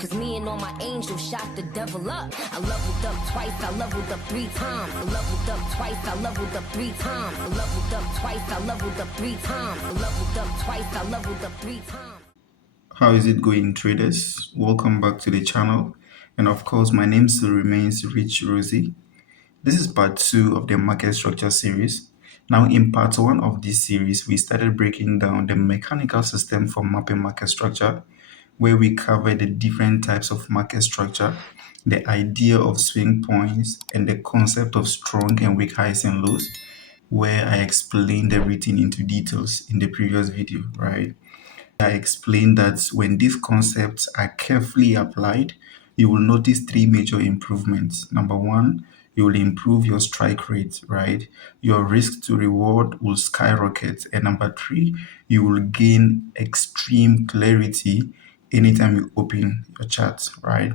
Cause me and all my angels shot the devil up. I leveled up twice, I leveled up 3 times. I leveled up twice, I leveled up 3 times. I leveled up twice, I leveled up 3 times. I leveled up twice, I leveled up 3 times. How is it going, traders? Welcome back to the channel. And of course, my name still remains Rich Rosie. This is part 2 of the market structure series. Now, in part 1 of this series, we started breaking down the mechanical system for mapping market structure, where we covered the different types of market structure, the idea of swing points, and the concept of strong and weak highs and lows, where I explained everything into details in the previous video, right? I explained that when these concepts are carefully applied, you will notice 3 major improvements. Number 1, you will improve your strike rate, right? Your risk to reward will skyrocket. And number 3, you will gain extreme clarity anytime you open your chart, right?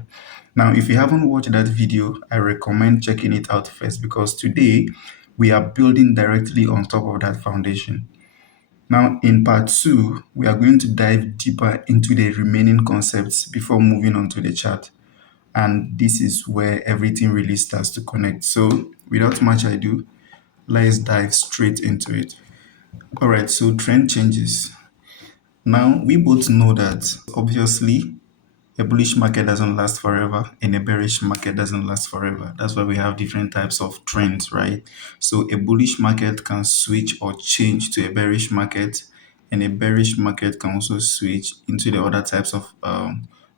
Now, if you haven't watched that video, I recommend checking it out first, because today we are building directly on top of that foundation. Now, in part 2, we are going to dive deeper into the remaining concepts before moving on to the chart. And this is where everything really starts to connect. So, without much ado, let's dive straight into it. All right, so trend changes. Now, we both know that obviously a bullish market doesn't last forever and a bearish market doesn't last forever. That's why we have different types of trends, right? So a bullish market can switch or change to a bearish market, and a bearish market can also switch into the other types of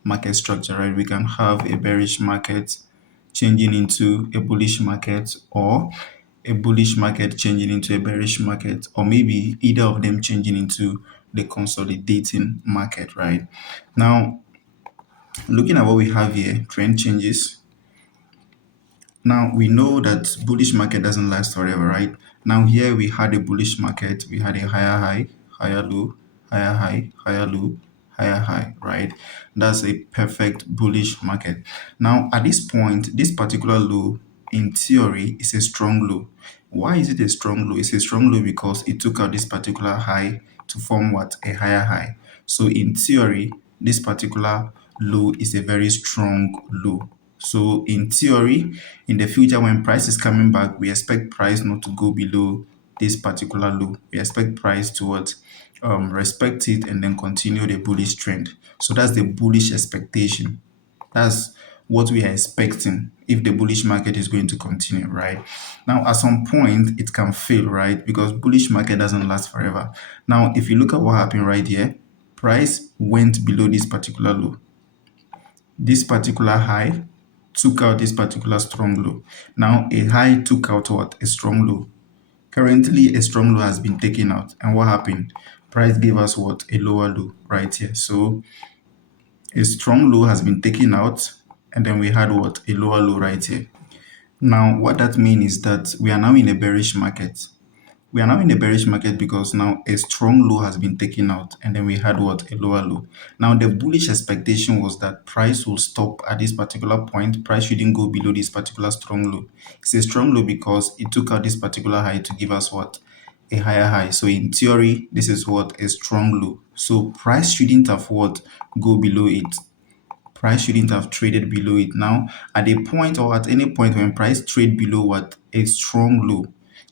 market structure, right? We can have a bearish market changing into a bullish market, or a bullish market changing into a bearish market, or maybe either of them changing into the consolidating market, right? Now, looking at what we have here, trend changes. Now we know that bullish market doesn't last forever, right? Now here we had a bullish market, we had a higher high, higher low, higher high, higher low, higher high, right? That's a perfect bullish market. Now at this point, this particular low in theory is a strong low. Why is it a strong low? It's a strong low because it took out this particular high to form what? A higher high. So in theory, this particular low is a very strong low. So in theory, in the future, when price is coming back, we expect price not to go below this particular low. We expect price to respect it and then continue the bullish trend. So that's the bullish expectation. That's what we are expecting if the bullish market is going to continue, right? Now, at some point, it can fail, right? Because bullish market doesn't last forever. Now, if you look at what happened right here, price went below this particular low. This particular high took out this particular strong low. Now, a high took out what? A strong low. Currently, a strong low has been taken out. And what happened? Price gave us what? A lower low right here. So, a strong low has been taken out, and then we had what? A lower low right here. Now, what that means is that we are now in a bearish market. We are now in a bearish market because now a strong low has been taken out, and then we had what? A lower low. Now, the bullish expectation was that price will stop at this particular point. Price shouldn't go below this particular strong low. It's a strong low because it took out this particular high to give us what? A higher high. So in theory, this is what? A strong low. So price shouldn't have what? Go below it. Price shouldn't have traded below it. Now, at a point or at any point when price trade below what? A strong low,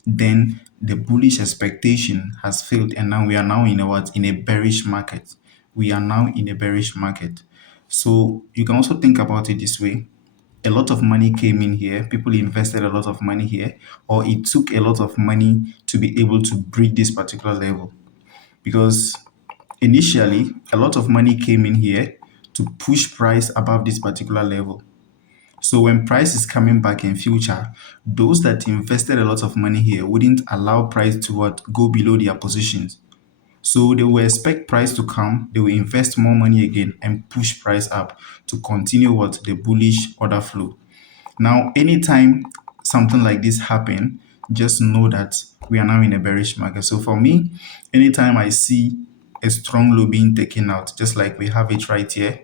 then the bullish expectation has failed, and now we are now in a what? In a bearish market. We are now in a bearish market. So you can also think about it this way. A lot of money came in here. People invested a lot of money here, or it took a lot of money to be able to break this particular level. Because initially, a lot of money came in here to push price above this particular level. So when price is coming back in future, those that invested a lot of money here wouldn't allow price to what? Go below their positions. So they will expect price to come, they will invest more money again and push price up to continue what? The bullish order flow. Now, anytime something like this happen, just know that we are now in a bearish market. So for me, anytime I see a strong low being taken out, just like we have it right here,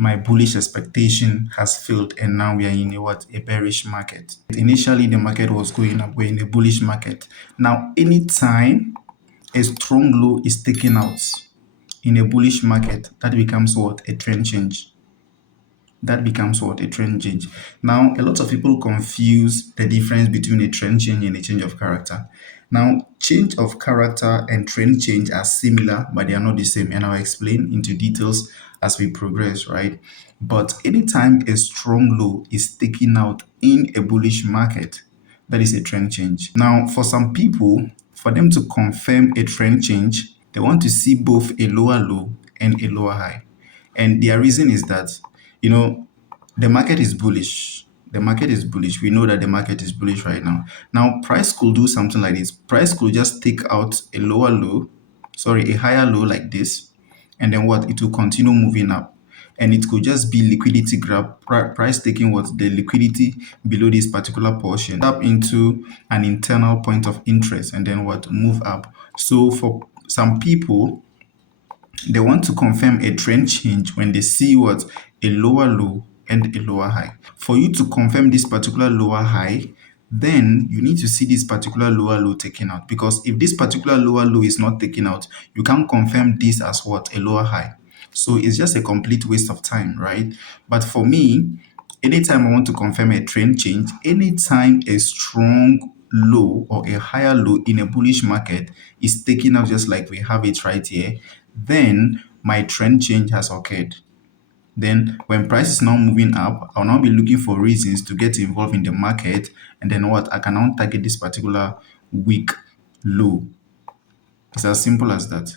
my bullish expectation has failed, and now we are in a what? A bearish market. Initially, the market was going up. We're in a bullish market. Now, anytime a strong low is taken out in a bullish market, that becomes what? A trend change. That becomes what? A trend change. Now, a lot of people confuse the difference between a trend change and a change of character. Now, change of character and trend change are similar, but they are not the same. And I'll explain into details as we progress, right? But anytime a strong low is taken out in a bullish market, that is a trend change. Now, for some people, for them to confirm a trend change, they want to see both a lower low and a lower high. And their reason is that, you know, the market is bullish. The market is bullish. We know that the market is bullish right now. Now, price could do something like this. Price could just take out a lower low, sorry, a higher low like this, and then what? It will continue moving up. And it could just be liquidity grab, price taking what? The liquidity below this particular portion up into an internal point of interest, and then what? Move up. So for some people, they want to confirm a trend change when they see what? A lower low and a lower high. For you to confirm this particular lower high, then you need to see this particular lower low taken out. Because if this particular lower low is not taken out, you can't confirm this as what? A lower high. So it's just a complete waste of time, right? But for me, anytime I want to confirm a trend change, anytime a strong low or a higher low in a bullish market is taken out just like we have it right here, then my trend change has occurred. Then when price is now moving up, I'll now be looking for reasons to get involved in the market. And then what? I can now target this particular weak low. It's as simple as that.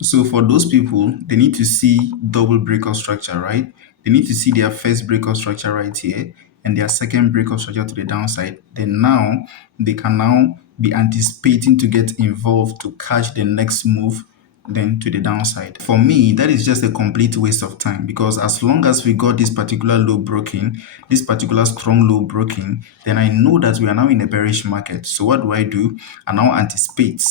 So for those people, they need to see double breakout structure, right? They need to see their first breakout structure right here and their second breakout structure to the downside. Then now they can now be anticipating to get involved to catch the next move then to the downside. For me, that is just a complete waste of time, because as long as we got this particular low broken, this particular strong low broken, then I know that we are now in a bearish market. So what do? I now anticipate,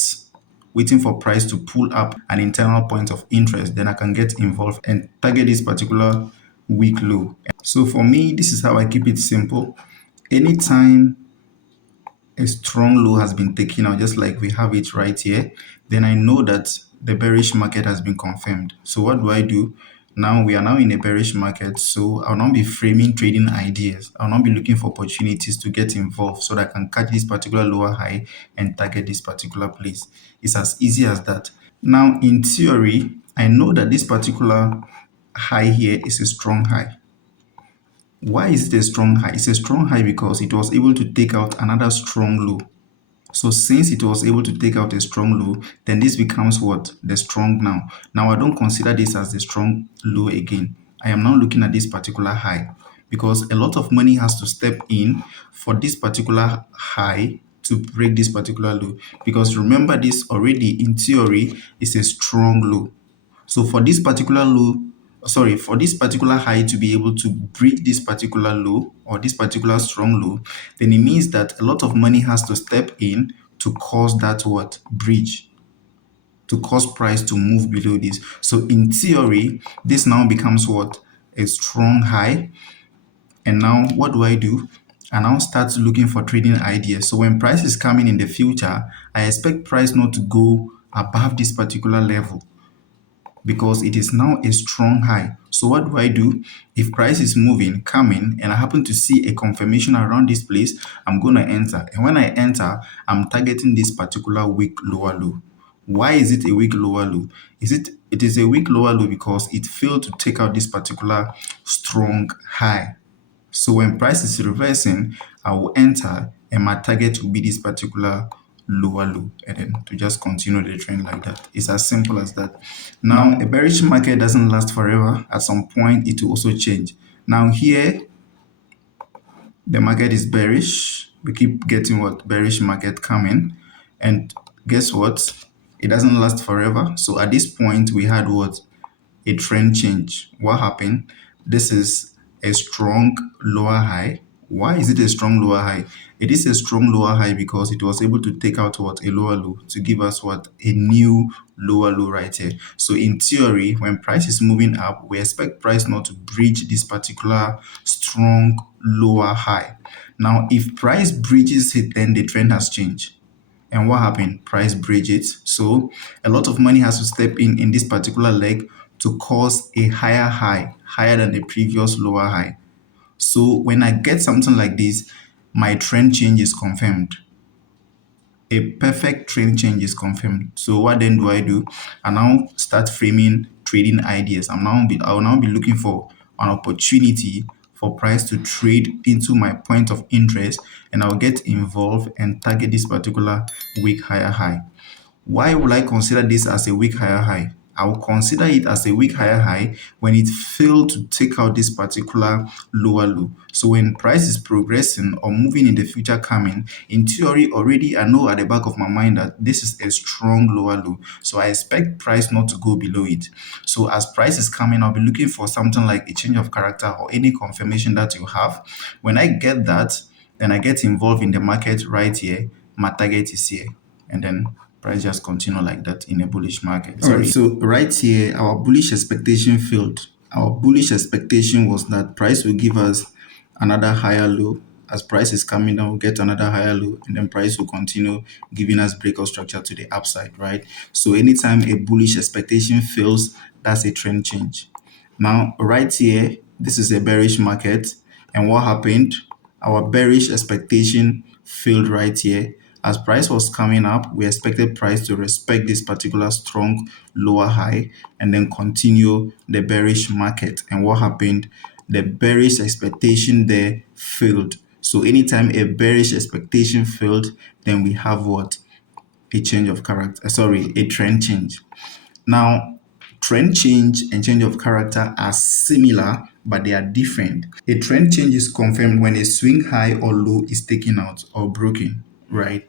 waiting for price to pull up an internal point of interest, then I can get involved and target this particular weak low. So for me, this is how I keep it simple. Anytime a strong low has been taken out, just like we have it right here, then I know that the bearish market has been confirmed. So what do? Now we are now in a bearish market, so I'll not be framing trading ideas. I'll not be looking for opportunities to get involved so that I can catch this particular lower high and target this particular place. It's as easy as that. Now, in theory, I know that this particular high here is a strong high. Why is it a strong high? It's a strong high because it was able to take out another strong low. So since it was able to take out a strong low, then this becomes what? The strong now. Now I don't consider this as the strong low again. I am now looking at this particular high, because a lot of money has to step in for this particular high to break this particular low. Because remember, this already in theory is a strong low. So for this particular low, for this particular high to be able to break this particular low or this particular strong low, then it means that a lot of money has to step in to cause that what? Bridge, to cause price to move below this. So in theory, this now becomes what? A strong high. And now what do? I now start looking for trading ideas. So when price is coming in the future, I expect price not to go above this particular level, because it is now a strong high. So what do? If price is moving, coming, and I happen to see a confirmation around this place, I'm going to enter. And when I enter, I'm targeting this particular weak lower low. Why is it a weak lower low? It is a weak lower low because it failed to take out this particular strong high. So when price is reversing, I will enter and my target will be this particular lower low, and then to just continue the trend like that. It's as simple as that. Now, a bearish market doesn't last forever. At some point, it will also change. Now here, the market is bearish. We keep getting what? Bearish market coming. And guess what? It doesn't last forever. So at this point, we had what? A trend change. What happened? This is a strong lower high. Why is it a strong lower high? It is a strong lower high because it was able to take out what? A lower low to give us what? A new lower low right here. So in theory, when price is moving up, we expect price not to breach this particular strong lower high. Now, if price breaches it, then the trend has changed. And what happened? Price bridges. So a lot of money has to step in this particular leg to cause a higher high, higher than the previous lower high. So when I get something like this, my trend change is confirmed. A perfect trend change is confirmed. So what then do? I now start framing trading ideas. I'll now be looking for an opportunity for price to trade into my point of interest, and I'll get involved and target this particular week higher high. Why will I consider this as a weak higher high? I will consider it as a weak higher high when it failed to take out this particular lower low. So when price is progressing or moving in the future coming, in theory already I know at the back of my mind that this is a strong lower low. So I expect price not to go below it. So as price is coming, I'll be looking for something like a change of character or any confirmation that you have. When I get that, then I get involved in the market right here. My target is here. And then price just continue like that in a bullish market. All right, so right here, our bullish expectation failed. Our bullish expectation was that price will give us another higher low. As price is coming down, we'll get another higher low, and then price will continue giving us breakout structure to the upside, right? So anytime a bullish expectation fails, that's a trend change. Now, right here, this is a bearish market. And what happened? Our bearish expectation failed right here. As price was coming up, we expected price to respect this particular strong lower high and then continue the bearish market. And what happened? The bearish expectation there failed. So anytime a bearish expectation failed, then we have what? A change of character. Sorry, a trend change. Now, trend change and change of character are similar, but they are different. A trend change is confirmed when a swing high or low is taken out or broken, right?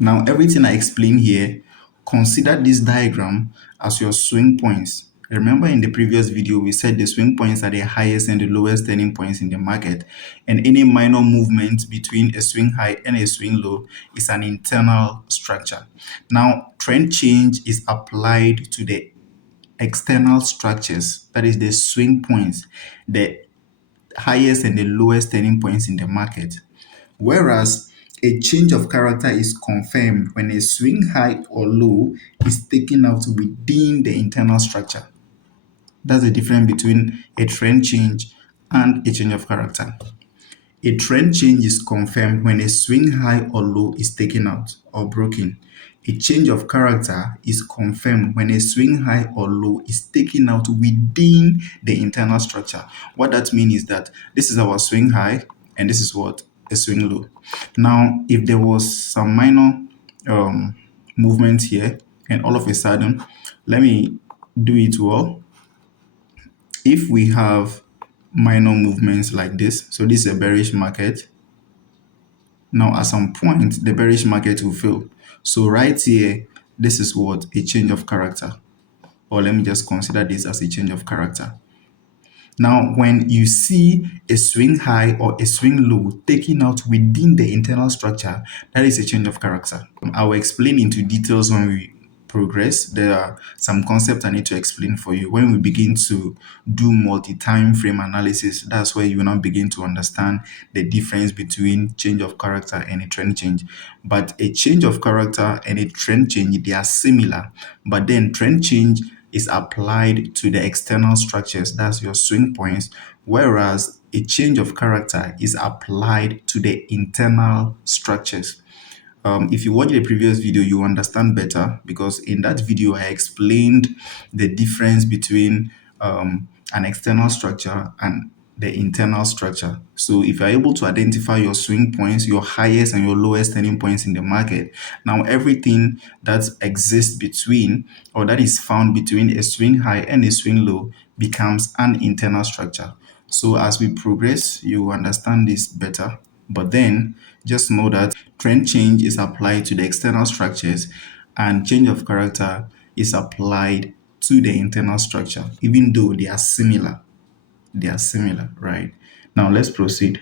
Now, everything I explain here, consider this diagram as your swing points. Remember in the previous video, we said the swing points are the highest and the lowest turning points in the market. And any minor movement between a swing high and a swing low is an internal structure. Now, trend change is applied to the external structures, that is the swing points, the highest and the lowest turning points in the market. Whereas a change of character is confirmed when a swing high or low is taken out within the internal structure. That's the difference between a trend change and a change of character. A trend change is confirmed when a swing high or low is taken out or broken. A change of character is confirmed when a swing high or low is taken out within the internal structure. What that means is that this is our swing high and this is what? A swing low. Now, if there was some minor movement here and all of a sudden, let me do it well. If we have minor movements like this, so this is a bearish market. Now, at some point, the bearish market will fail. So right here, this is what? A change of character. Or let me just consider this as a change of character. Now, when you see a swing high or a swing low taken out within the internal structure, that is a change of character. I will explain into details when we progress. There are some concepts I need to explain for you. When we begin to do multi-time frame analysis, that's where you will now begin to understand the difference between change of character and a trend change. But a change of character and a trend change, they are similar. But then trend change is applied to the external structures, that's your swing points, whereas a change of character is applied to the internal structures. If you watch the previous video, you understand better because in that video, I explained the difference between an external structure and the internal structure. So if you're able to identify your swing points, your highest and your lowest turning points in the market, now everything that exists between or that is found between a swing high and a swing low becomes an internal structure. So as we progress, you understand this better. But then just know that trend change is applied to the external structures and change of character is applied to the internal structure, even though they are similar. They are similar, right? Now let's proceed.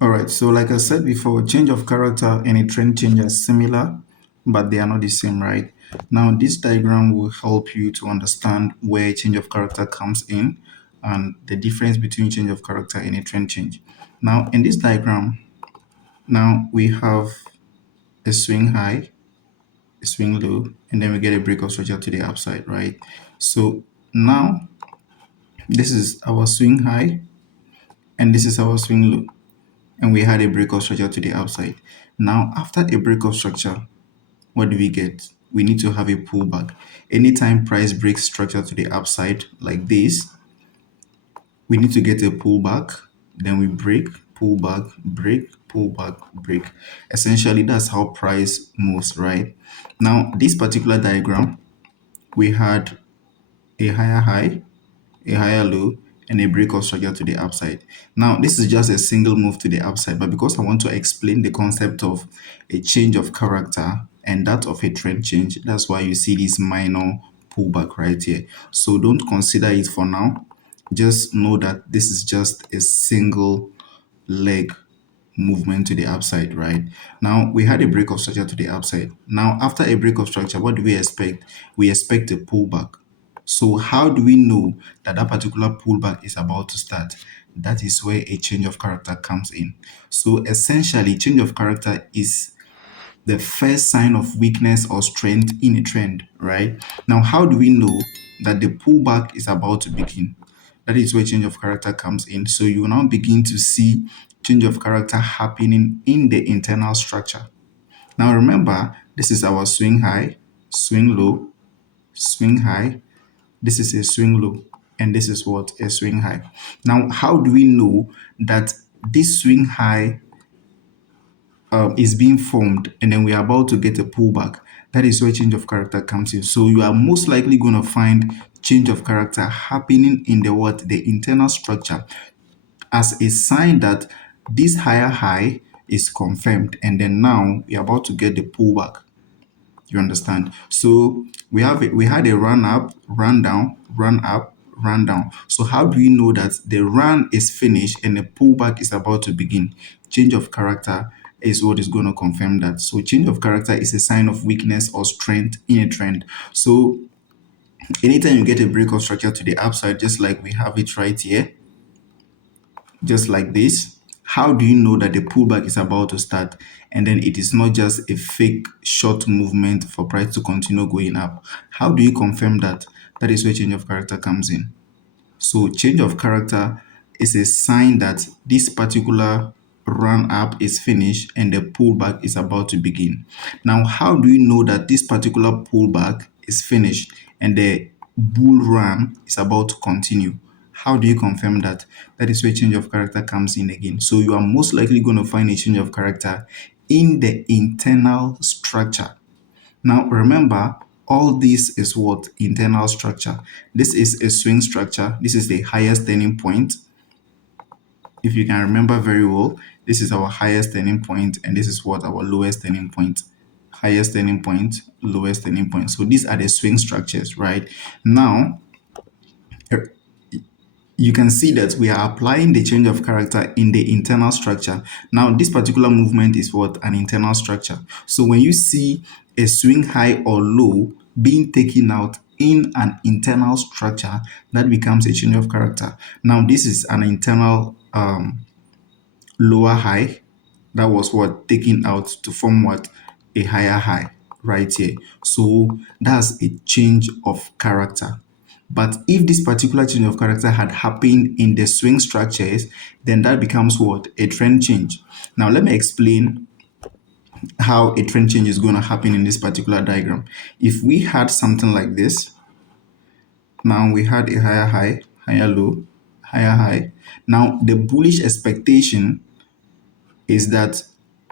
All right, so like I said before, change of character and a trend change are similar, but they are not the same, right? Now this diagram will help you to understand where change of character comes in and the difference between change of character and a trend change. Now in this diagram, now we have a swing high, a swing low, and then we get a breakout structure to the upside, right? So now this is our swing high, and this is our swing low, and we had a breakout structure to the upside. Now, after a breakout structure, what do we get? We need to have a pullback. Anytime price breaks structure to the upside like this, we need to get a pullback. Then we break, pullback, break, pullback, break. Essentially, that's how price moves, right? Now, this particular diagram, we had a higher high, a higher low, and a breakout structure to the upside. Now, this is just a single move to the upside, but because I want to explain the concept of a change of character and that of a trend change, that's why you see this minor pullback right here. So don't consider it for now. Just know that this is just a single leg movement to the upside, right? Now we had a break of structure to the upside. Now, after a break of structure, what do we expect? We expect a pullback. So how do we know that that particular pullback is about to start? That is where a change of character comes in. So essentially, change of character is the first sign of weakness or strength in a trend, right? Now, how do we know that the pullback is about to begin? That is where change of character comes in. So you will now begin to see change of character happening in the internal structure. Now, remember, this is our swing high, swing low, swing high. This is a swing low, and this is what? A swing high. Now, how do we know that this swing high is being formed and then we are about to get a pullback? That is where change of character comes in. So you are most likely going to find change of character happening in the what? The internal structure, as a sign that this higher high is confirmed, and then now we are about to get the pullback. You understand? So we had a run up, run down, run up, run down. So how do we know that the run is finished and the pullback is about to begin? Change of character is what is going to confirm that. So change of character is a sign of weakness or strength in a trend. So anytime you get a break of structure to the upside, just like we have it right here, just like this, how do you know that the pullback is about to start and then it is not just a fake short movement for price to continue going up? How do you confirm that? That is where change of character comes in. So change of character is a sign that this particular run up is finished and the pullback is about to begin. Now, how do you know that this particular pullback is finished and the bull run is about to continue? How do you confirm that? That is where change of character comes in again. So you are most likely going to find a change of character in the internal structure. Now, remember, all this is what? Internal structure. This is a swing structure. This is the highest turning point. If you can remember very well, this is our highest turning point, and this is what? Our lowest turning point. Highest turning point, lowest turning point. So these are the swing structures, right? Now, you can see that we are applying the change of character in the internal structure. Now, this particular movement is what? An internal structure. So when you see a swing high or low being taken out in an internal structure, that becomes a change of character. Now, this is an internal lower high that was what? Taken out to form what? A higher high right here. So that's a change of character. But if this particular change of character had happened in the swing structures, then that becomes what? A trend change. Now, let me explain how a trend change is going to happen in this particular diagram. If we had something like this, now we had a higher high, higher low, higher high. Now, the bullish expectation is that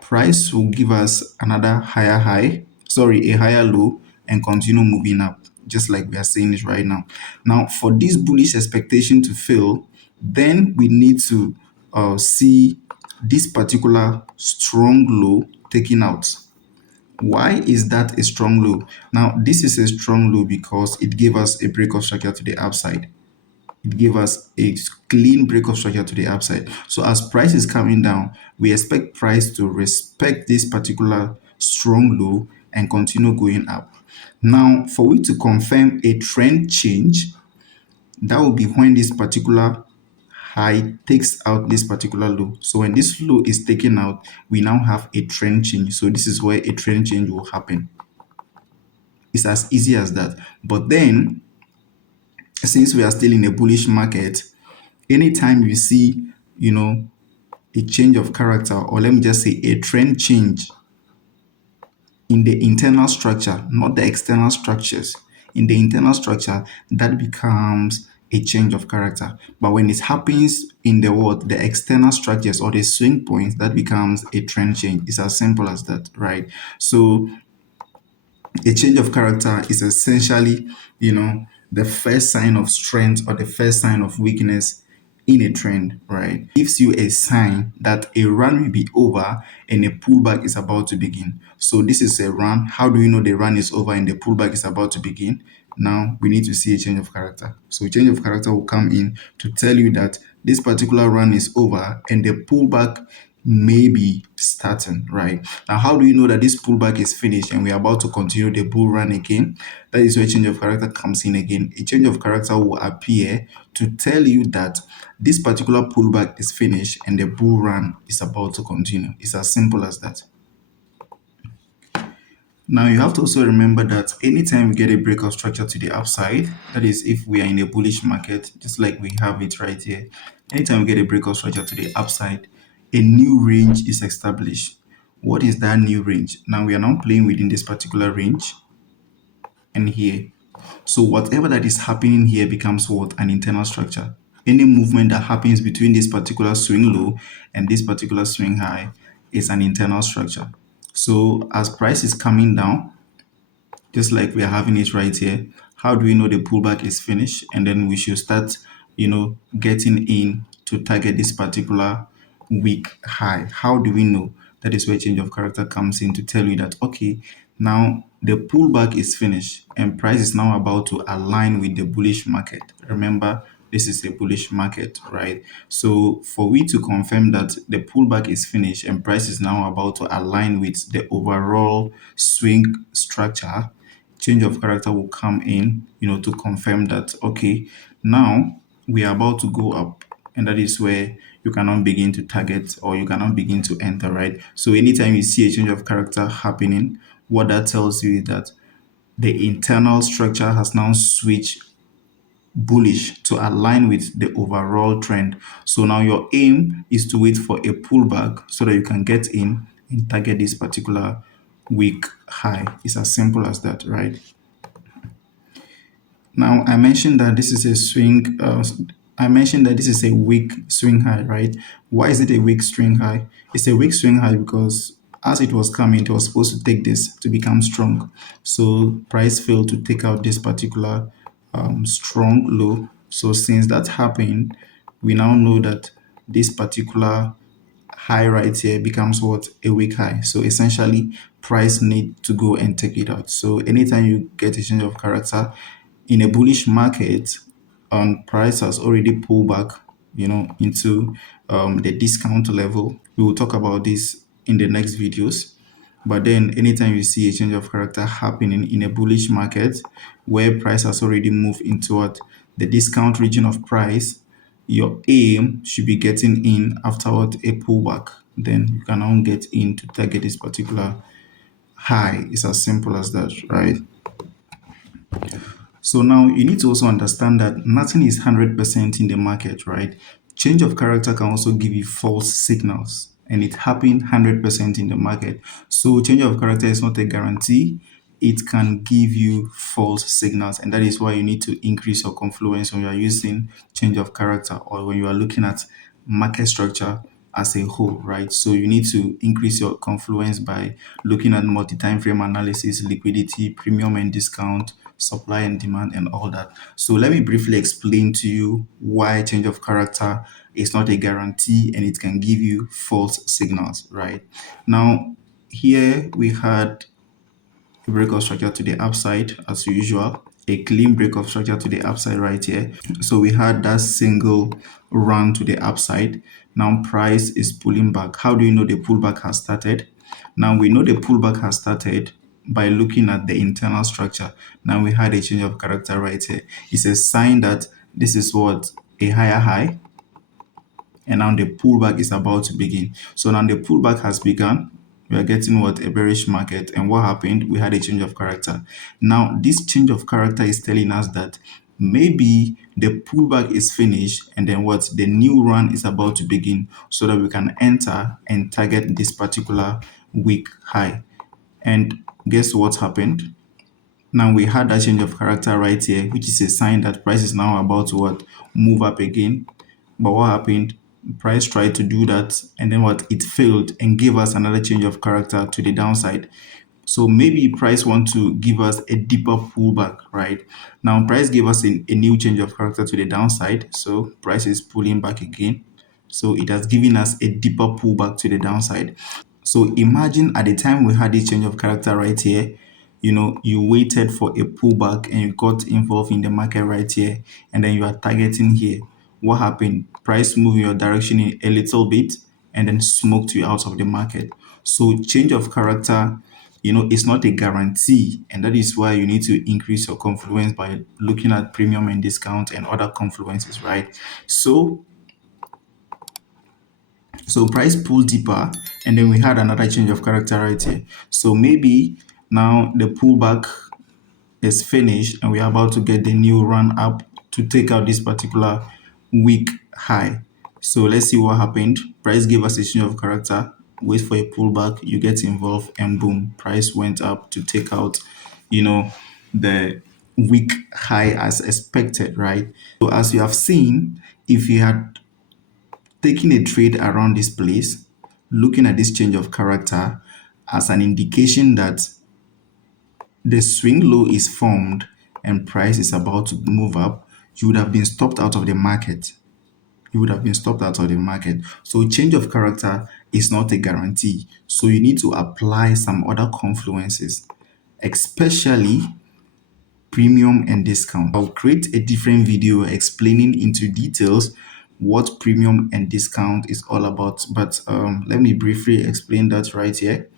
price will give us another higher high, sorry, a higher low, and continue moving up, just like we are saying it right now. Now, for this bullish expectation to fail, then we need to see this particular strong low taken out. Why is that a strong low? Now, this is a strong low because it gave us a break of structure to the upside. It gave us a clean break of structure to the upside. So as price is coming down, we expect price to respect this particular strong low and continue going up. Now, for we to confirm a trend change, that will be when this particular high takes out this particular low. So when this low is taken out, we now have a trend change. So this is where a trend change will happen. It's as easy as that. But then, since we are still in a bullish market, anytime you see, a change of character, or let me just say a trend change in the internal structure, not the external structures, in the internal structure, that becomes a change of character. But when it happens in the what, the external structures or the swing points, that becomes a trend change. It's as simple as that, right? So a change of character is essentially, the first sign of strength or the first sign of weakness in a trend, right? Gives you a sign that a run will be over and a pullback is about to begin. So this is a run. How do you know the run is over and the pullback is about to begin? Now we need to see a change of character. So change of character will come in to tell you that this particular run is over and the pullback may be starting, right? Now, how do you know that this pullback is finished and we're about to continue the bull run again? That is where change of character comes in again. A change of character will appear to tell you that this particular pullback is finished and the bull run is about to continue. It's as simple as that. Now, you have to also remember that anytime we get a break of structure to the upside, that is, if we are in a bullish market, just like we have it right here, anytime we get a break of structure to the upside, a new range is established. What is that new range? Now, we are now playing within this particular range and here. So, whatever that is happening here becomes what? An internal structure. Any movement that happens between this particular swing low and this particular swing high is an internal structure. So, as price is coming down, just like we are having it right here, how do we know the pullback is finished? And then we should start, getting in to target this particular week high. How do we know? That is where change of character comes in to tell you that, okay, now the pullback is finished and price is now about to align with the bullish market. Remember, this is a bullish market, right? So for we to confirm that the pullback is finished and price is now about to align with the overall swing structure, change of character will come in, to confirm that, okay, now we are about to go up. And that is where you cannot begin to target or you cannot begin to enter, right? So anytime you see a change of character happening, what that tells you is that the internal structure has now switched bullish to align with the overall trend. So now your aim is to wait for a pullback so that you can get in and target this particular week high. It's as simple as that, right? Now, I mentioned that this is a swing. I mentioned that this is a weak swing high, right? Why is it a weak swing high? It's a weak swing high because as it was coming, it was supposed to take this to become strong. So price failed to take out this particular strong low. So since that happened, we now know that this particular high right here becomes what? A weak high. So essentially price need to go and take it out. So anytime you get a change of character in a bullish market, price has already pulled back, into the discount level. We will talk about this in the next videos. But then anytime you see a change of character happening in a bullish market where price has already moved into what? The discount region of price, your aim should be getting in afterward a pullback. Then you can now get in to target this particular high. It's as simple as that, right? So now you need to also understand that nothing is 100% in the market, right? Change of character can also give you false signals and it happened 100% in the market. So change of character is not a guarantee. It can give you false signals, and that is why you need to increase your confluence when you are using change of character or when you are looking at market structure as a whole, right? So you need to increase your confluence by looking at multi-time frame analysis, liquidity, premium and discount, supply and demand, and all that. So let me briefly explain to you why change of character is not a guarantee and it can give you false signals, right? Now, here we had a break of structure to the upside as usual, a clean break of structure to the upside right here. So we had that single run to the upside. Now price is pulling back. How do you know the pullback has started? Now we know the pullback has started by looking at the internal structure. Now we had a change of character right here. It's a sign that this is what? A higher high, and now the pullback is about to begin. So now the pullback has begun. we are getting what? A bearish market. And what happened? We had a change of character. Now, this change of character is telling us that maybe the pullback is finished and then what? The new run is about to begin so that we can enter and target this particular week high. And guess what happened? Now we had that change of character right here, which is a sign that price is now about to what? Move up again. But what happened? Price tried to do that and then what? It failed and gave us another change of character to the downside. So maybe price want to give us a deeper pullback, right? Now price gave us a new change of character to the downside. So price is pulling back again. So it has given us a deeper pullback to the downside. So imagine at the time we had this change of character right here, you waited for a pullback and you got involved in the market right here, and then you are targeting here. What happened? Price moved your direction in a little bit and then smoked you out of the market. So change of character, it's not a guarantee, and that is why you need to increase your confluence by looking at premium and discount and other confluences, right? So price pulled deeper and then we had another change of character right here. So maybe now the pullback is finished and we are about to get the new run up to take out this particular week high. So let's see what happened. Price gave us a change of character, wait for a pullback, you get involved, and boom, price went up to take out, the week high as expected, right? So as you have seen, if you had taking a trade around this place, looking at this change of character as an indication that the swing low is formed and price is about to move up, you would have been stopped out of the market. You would have been stopped out of the market. So change of character is not a guarantee. So you need to apply some other confluences, especially premium and discount. I'll create a different video explaining into details what premium and discount is all about. But let me briefly explain that right here.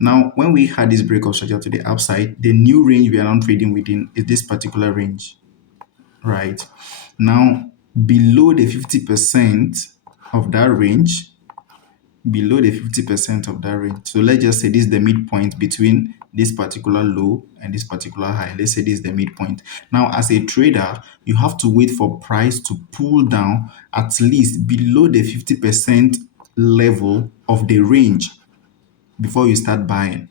Now, when we had this break of structure to the upside, the new range we are now trading within is this particular range, right? Now, below the 50% of that range, below the 50% of that range. So let's just say this is the midpoint between this particular low and this particular high. Let's say this is the midpoint. Now, as a trader, you have to wait for price to pull down at least below the 50% level of the range before you start buying,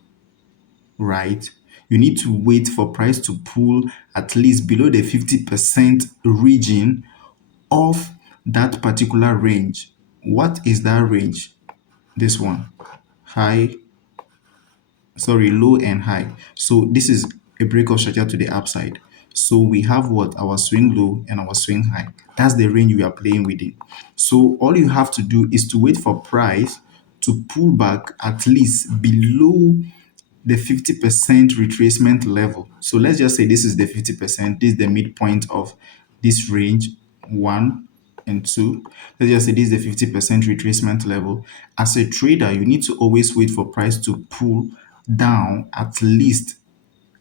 right? You need to wait for price to pull at least below the 50% region of that particular range. What is that range? This one, low and high. So this is a break of structure to the upside. So we have what? Our swing low and our swing high. That's the range we are playing within. So all you have to do is to wait for price to pull back at least below the 50% retracement level. So let's just say this is the 50%, this is the midpoint of this range, 1 and 2. Let's just say this is the 50% retracement level. As a trader, you need to always wait for price to pull down at least.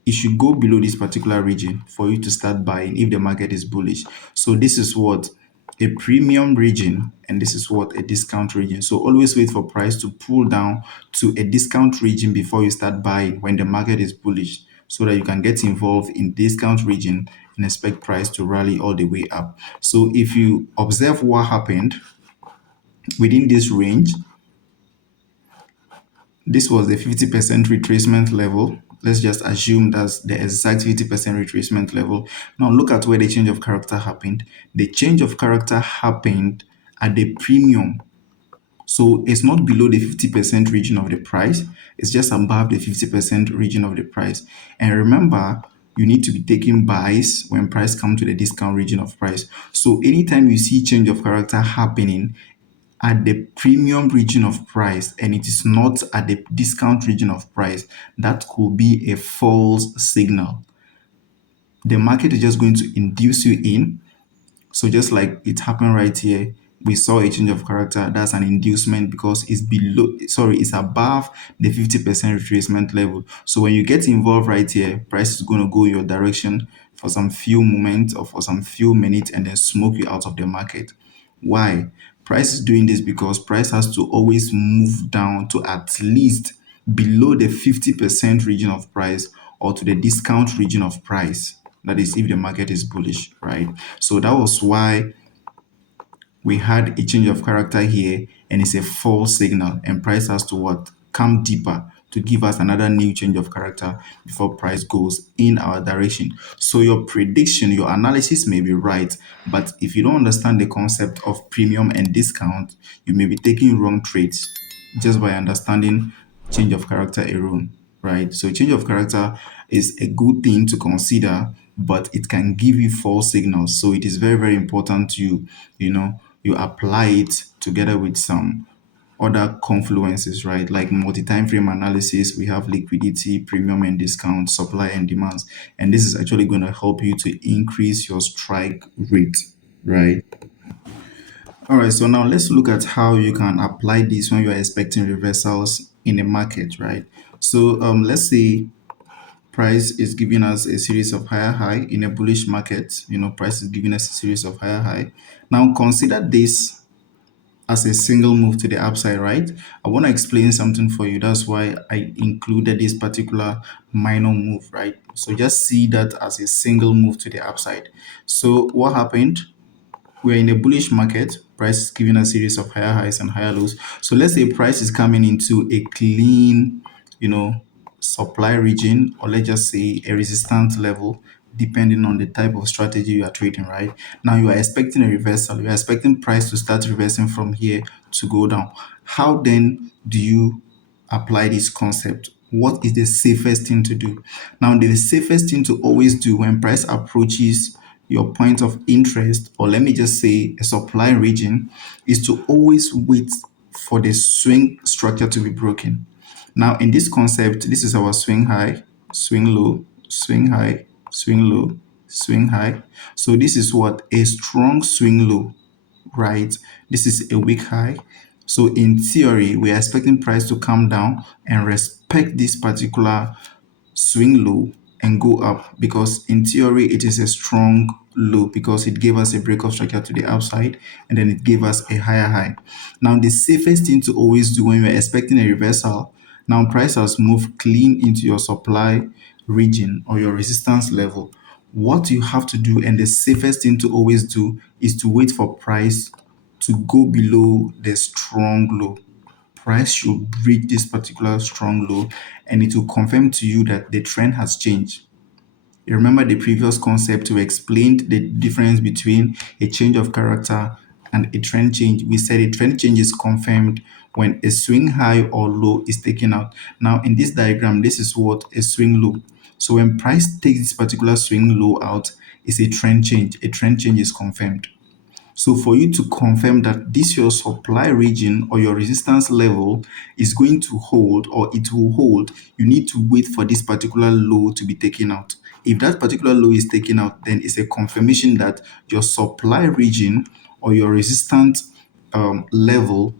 It should go below this particular region for you to start buying if the market is bullish. So this is what a premium region and this is what a discount region. So always wait for price to pull down to a discount region before you start buying when the market is bullish, so that you can get involved in discount region and expect price to rally all the way up. So if you observe what happened within this range, this was the 50% retracement level. Let's just assume that's the exact 50% retracement level. Now look at where the change of character happened. The change of character happened at the premium. So it's not below the 50% region of the price. It's just above the 50% region of the price. And remember, you need to be taking buys when price comes to the discount region of price. So anytime you see change of character happening at the premium region of price and it is not at the discount region of price, that could be a false signal. The market is just going to induce you in. So just like it happened right here, we saw a change of character. That's an inducement because it's above the 50% retracement level. So when you get involved right here, price is going to go your direction for some few moments or for some few minutes and then smoke you out of the market. Why? Price is doing this because price has to always move down to at least below the 50% region of price or to the discount region of price. That is if the market is bullish, right? So that was why we had a change of character here, and it's a false signal, and price has to what? Come deeper to give us another new change of character before price goes in our direction. So your prediction, your analysis may be right, but if you don't understand the concept of premium and discount, you may be taking wrong trades just by understanding change of character alone, right? So change of character is a good thing to consider, but it can give you false signals. So it is very, very important you apply it together with some other confluences, right? Like multi-time frame analysis, we have liquidity, premium and discount, supply and demands. And this is actually going to help you to increase your strike rate, right? All right, so now let's look at how you can apply this when you're expecting reversals in the market, right? So let's say price is giving us a series of higher high in a bullish market. Price is giving us a series of higher high. Now consider this as a single move to the upside, right? I want to explain something for you. That's why I included this particular minor move, right? So just see that as a single move to the upside. So what happened? We're in a bullish market. Price is giving a series of higher highs and higher lows. So let's say price is coming into a clean, supply region, or let's just say a resistance level, depending on the type of strategy you are trading, right? Now you are expecting a reversal. You are expecting price to start reversing from here to go down. How then do you apply this concept? What is the safest thing to do? Now, the safest thing to always do when price approaches your point of interest, or let me just say a supply region, is to always wait for the swing structure to be broken. Now, in this concept, this is our swing high, swing low, swing high, swing low, swing high. So this is what? A strong swing low, right? This is a weak high. So in theory, we are expecting price to come down and respect this particular swing low and go up, because in theory it is a strong low because it gave us a break of structure to the upside and then it gave us a higher high. Now the safest thing to always do when you're expecting a reversal, now price has moved clean into your supply region or your resistance level. What you have to do, and the safest thing to always do, is to wait for price to go below the strong low. Price should break this particular strong low and it will confirm to you that the trend has changed. You remember the previous concept, we explained the difference between a change of character and a trend change. We said a trend change is confirmed when a swing high or low is taken out. Now in this diagram, this is what? A swing low. So when price takes this particular swing low out, it's a trend change. A trend change is confirmed. So for you to confirm that this your supply region or your resistance level is going to hold or it will hold, you need to wait for this particular low to be taken out. If that particular low is taken out, then it's a confirmation that your supply region or your resistance level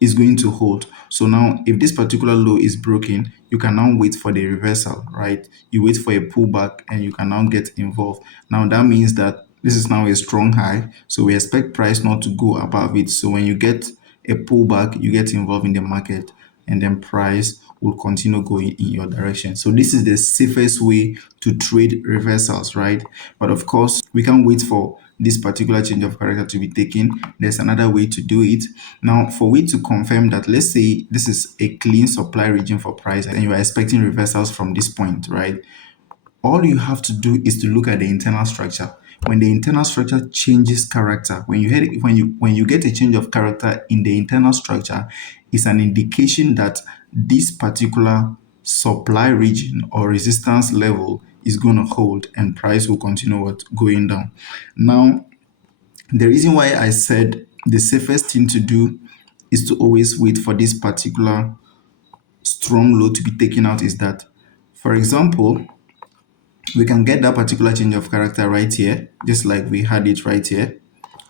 is going to hold. So now if this particular low is broken, you can now wait for the reversal, right? You wait for a pullback and you can now get involved. Now that means that this is now a strong high, so we expect price not to go above it. So when you get a pullback, you get involved in the market and then price will continue going in your direction. So this is the safest way to trade reversals, right? But of course, we can't wait for this particular change of character to be taken. There's another way to do it. Now, for we to confirm that, let's say this is a clean supply region for price and you are expecting reversals from this point, right? All you have to do is to look at the internal structure. When the internal structure changes character, when you get a change of character in the internal structure, it's an indication that this particular supply region or resistance level is going to hold and price will continue going down. Now, the reason why I said the safest thing to do is to always wait for this particular strong low to be taken out is that, for example, we can get that particular change of character right here, just like we had it right here.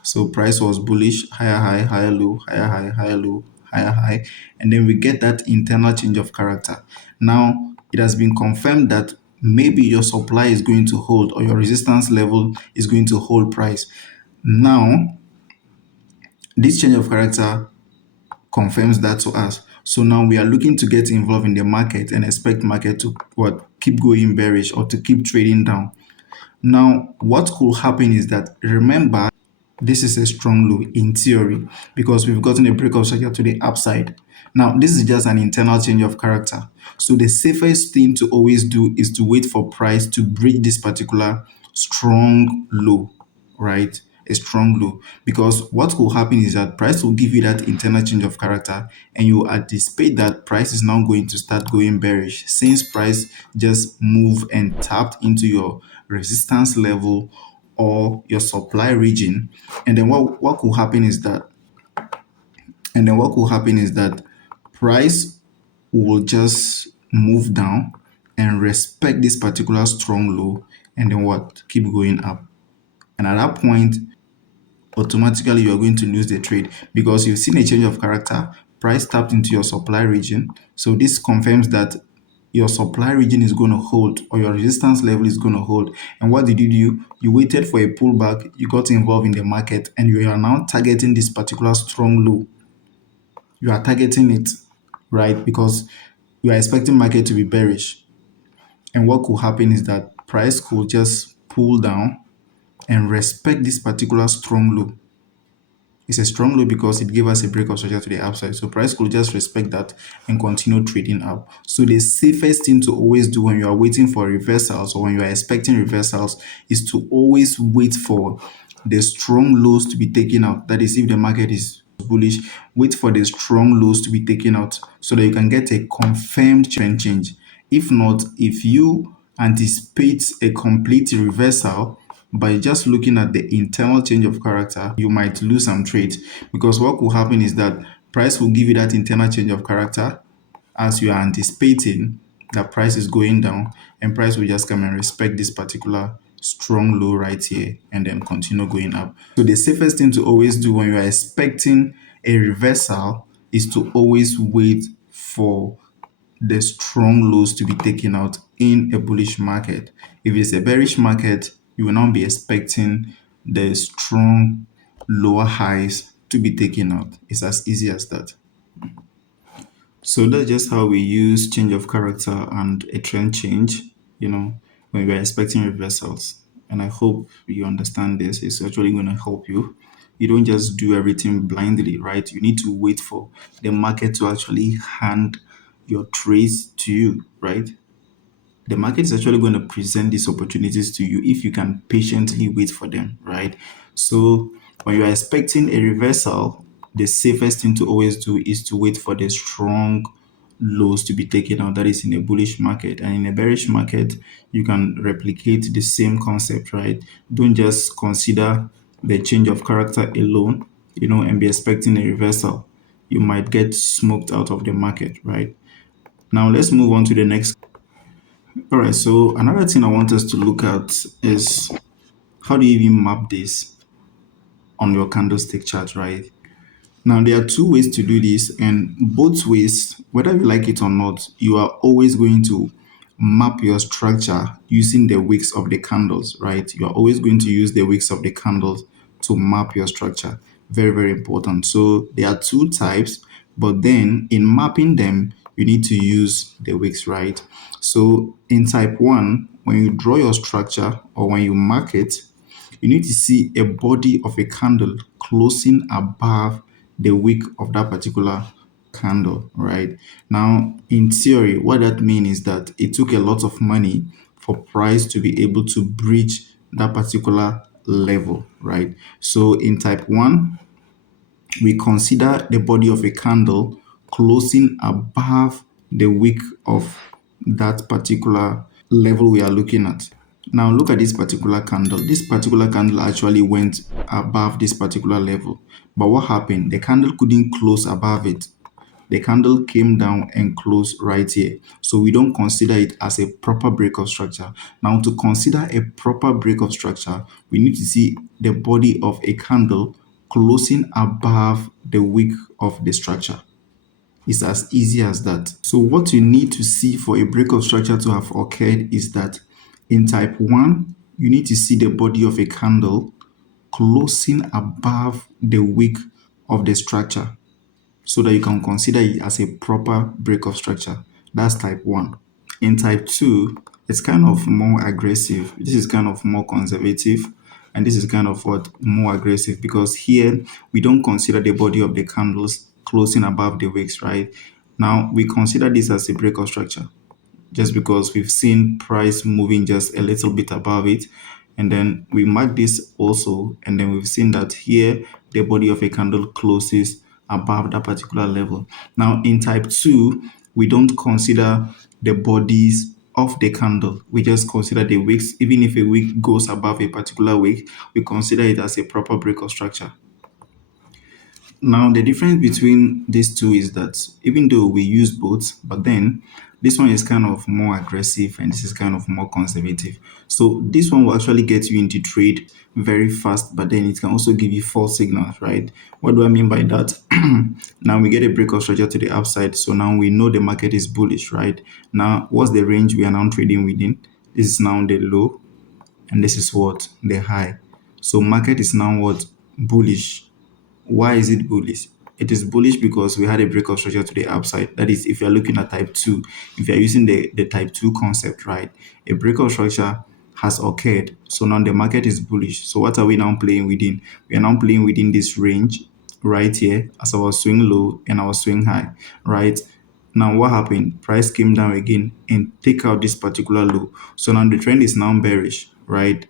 So price was bullish, higher high, higher low, higher high, higher low, higher high, and then we get that internal change of character. Now it has been confirmed that maybe your supply is going to hold or your resistance level is going to hold price. Now this change of character confirms that to us. So now we are looking to get involved in the market and expect market to what keep going bearish or to keep trading down. Now, what could happen is that, remember, this is a strong low in theory because we've gotten a break of structure to the upside. Now, this is just an internal change of character. So the safest thing to always do is to wait for price to break this particular strong low, right? A strong low. Because what will happen is that price will give you that internal change of character and you anticipate that price is now going to start going bearish since price just moved and tapped into your resistance level or your supply region. And then what could happen is that price will just move down and respect this particular strong low and then what keep going up. And at that point, automatically you are going to lose the trade because you've seen a change of character. Price tapped into your supply region. So this confirms that your supply region is going to hold or your resistance level is going to hold. And what did you do? You waited for a pullback, you got involved in the market, and you are now targeting this particular strong low. You are targeting it, right? Because you are expecting market to be bearish. And what could happen is that price could just pull down and respect this particular strong low. It's a strong low because it gave us a break of structure to the upside. So price could just respect that and continue trading up. So the safest thing to always do when you are waiting for reversals or when you are expecting reversals is to always wait for the strong lows to be taken out. That is, if the market is bullish, wait for the strong lows to be taken out so that you can get a confirmed trend change. If not, if you anticipate a complete reversal, by just looking at the internal change of character, you might lose some trades because what will happen is that price will give you that internal change of character as you are anticipating that price is going down, and price will just come and respect this particular strong low right here and then continue going up. So the safest thing to always do when you are expecting a reversal is to always wait for the strong lows to be taken out in a bullish market. If it's a bearish market, you will not be expecting the strong lower highs to be taken out. It's as easy as that. So that's just how we use change of character and a trend change, when we're expecting reversals. And I hope you understand this. It's actually going to help you. You don't just do everything blindly, right? You need to wait for the market to actually hand your trades to you, right? The market is actually going to present these opportunities to you if you can patiently wait for them, right? So when you are expecting a reversal, the safest thing to always do is to wait for the strong lows to be taken out. That is in a bullish market. And in a bearish market, you can replicate the same concept, right? Don't just consider the change of character alone, and be expecting a reversal. You might get smoked out of the market, right? Now let's move on to the next. All right, so another thing I want us to look at is how do you even map this on your candlestick chart, right? Now, there are two ways to do this, and both ways, whether you like it or not, you are always going to map your structure using the wicks of the candles, right? You are always going to use the wicks of the candles to map your structure. Very, very important. So there are two types, but then in mapping them, you need to use the wicks, right? So in type 1, when you draw your structure or when you mark it, you need to see a body of a candle closing above the wick of that particular candle, right? Now, in theory, what that means is that it took a lot of money for price to be able to breach that particular level, right? So in type 1, we consider the body of a candle closing above the wick of that particular level we are looking at. Now look at this particular candle. This particular candle actually went above this particular level. But what happened? The candle couldn't close above it. The candle came down and closed right here. So we don't consider it as a proper break of structure. Now to consider a proper break of structure, we need to see the body of a candle closing above the wick of the structure. It's as easy as that. So what you need to see for a break of structure to have occurred is that in type 1, you need to see the body of a candle closing above the wick of the structure. so that you can consider it as a proper break of structure. That's type 1. In type 2, it's kind of more aggressive. This is kind of more conservative, and this is kind of what more aggressive, because here we don't consider the body of the candles closing above the wicks, right? Now we consider this as a break of structure just because we've seen price moving just a little bit above it, and then we mark this also, and then we've seen that here the body of a candle closes above that particular level. Now in type 2, we don't consider the bodies of the candle, we just consider the wicks. Even if a wick goes above a particular wick, we consider it as a proper break of structure. Now, the difference between these two is that even though we use both, but then this one is kind of more aggressive and this is kind of more conservative. So this one will actually get you into trade very fast, but then it can also give you false signals, right? What do I mean by that? Now we get a break of structure to the upside. So now we know the market is bullish, right? Now, what's the range we are now trading within? This is now the low, and this is what? The high. So market is now what? Bullish. Why is it bullish? It is bullish because we had a break of structure to the upside. That is, if you're looking at type 2, if you're using the type 2 concept, right? A break of structure has occurred. So now the market is bullish. So what are we now playing within? We are now playing within this range right here as our swing low and our swing high, right? Now what happened? Price came down again and take out this particular low. So now the trend is now bearish, right?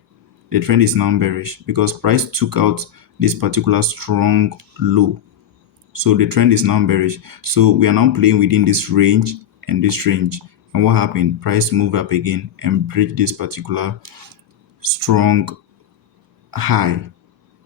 The trend is now bearish because price took out this particular strong low. So the trend is now bearish. So we are now playing within this range and this range. And what happened? Price moved up again and break this particular strong high.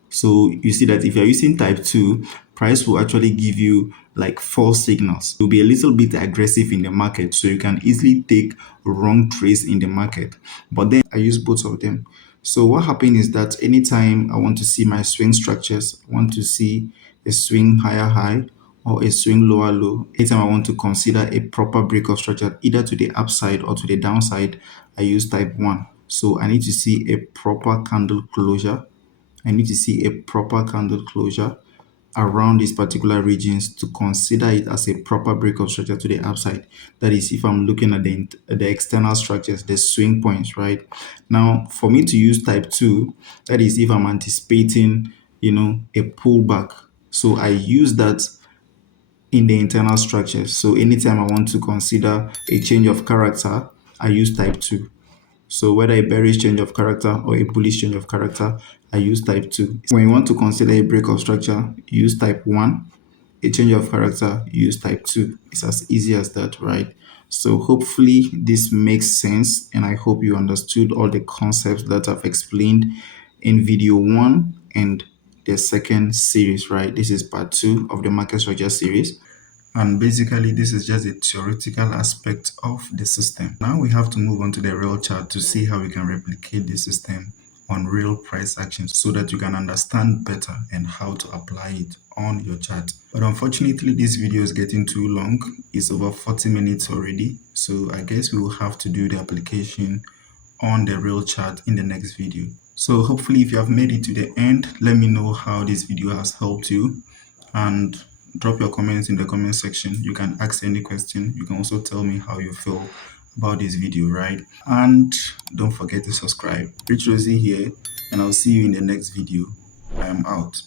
So you see that if you're using type 2, price will actually give you like false signals. It will be a little bit aggressive in the market, so you can easily take wrong trades in the market. But then I use both of them. So what happens is that anytime I want to see my swing structures, I want to see a swing higher high or a swing lower low, anytime I want to consider a proper break of structure either to the upside or to the downside, I use type 1. So I need to see a proper candle closure. I need to see a proper candle closure around these particular regions to consider it as a proper break of structure to the upside. That is, if I'm looking at the external structures, the swing points, right? Now, for me to use type 2, that is if I'm anticipating, a pullback. So I use that in the internal structures. So anytime I want to consider a change of character, I use type 2. So whether a bearish change of character or a bullish change of character, I use type 2. When you want to consider a break of structure, use type 1. A change of character, use type 2. It's as easy as that, right? So hopefully this makes sense, and I hope you understood all the concepts that I've explained in video 1 and the second series, right? This is part 2 of the market structure series. And basically, this is just a theoretical aspect of the system. Now we have to move on to the real chart to see how we can replicate the system on real price actions so that you can understand better and how to apply it on your chart. But unfortunately, this video is getting too long. It's over 40 minutes already. So I guess we will have to do the application on the real chart in the next video. So hopefully, if you have made it to the end, let me know how this video has helped you, and drop your comments in the comment section. You can ask any question. You can also tell me how you feel about this video, right? And don't forget to subscribe. Rich Rosie here, and I'll see you in the next video. I am out.